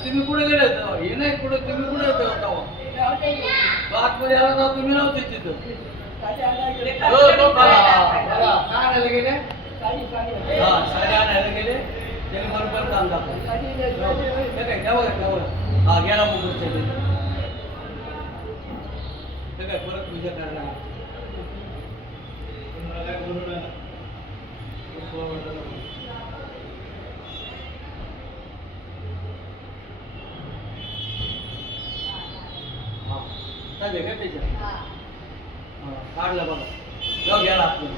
तुम्ही कुठे गेले हे नाही कुठे तुम्ही कुठे आतमध्ये आला ना तुम्ही नव्हते तिथं आणायला गेले साडे आणायला गेले त्याने बरोबर काम दाखवलं हा गेला मग काय परत पूजा करणार काढलं बघा जाऊ घ्यायला आपलं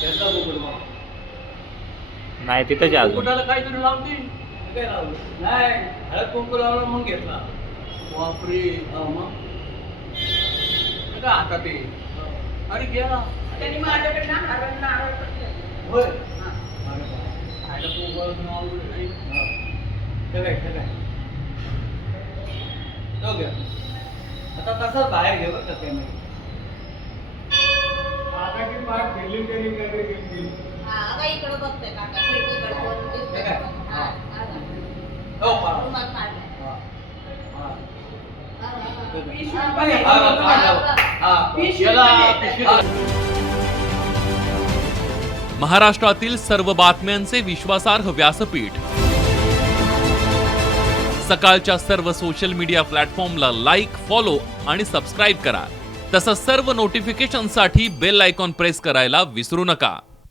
त्याचा बुकुड नाही तिथंच आहे बुकुटाला काहीतरी लावते काय लावलं नाही हळद कुंकू लावलं मग घेतला बापरे मग का आता ते अरे गेला त्यांनी माझ्याकडे नारळ होय खायला पोगळ नाही काय जाऊ घ्या आता तसाच बाहेर घे बरं का काही नाही इकडे बघतोय काका खिडकीकडे महाराष्ट्रातील सर्व बातम्यांचे विश्वासार्ह व्यासपीठ सकाळच्या सर्व सोशल मीडिया प्लॅटफॉर्मला लाईक, फॉलो आणि सबस्क्राईब करा. तसंच सर्व नोटिफिकेशनसाठी बेल आयकॉन प्रेस करायला विसरू नका.